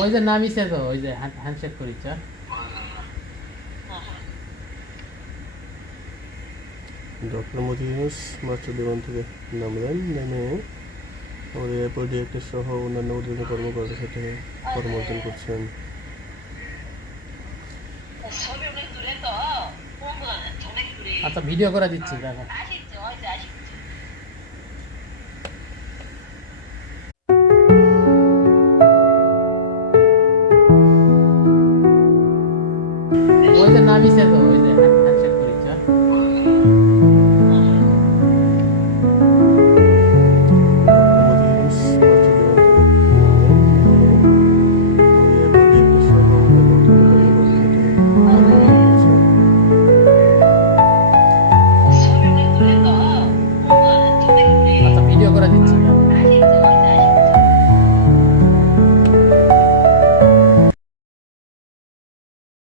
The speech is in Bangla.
ওই যে নামিছে তো ওই যে হ্যান্ডশেক করিছ ডক্টর মোদী ইউনুস মাত্র বিমান থেকে নামলেন নেমে এয়ারপোর্ট ডিরেক্টর সহ অন্যান্য ঊর্ধ্বতন কর্মকর্তার সাথে কর্মর্জন করছেন। আচ্ছা ভিডিও করা দিচ্ছি দেখো। services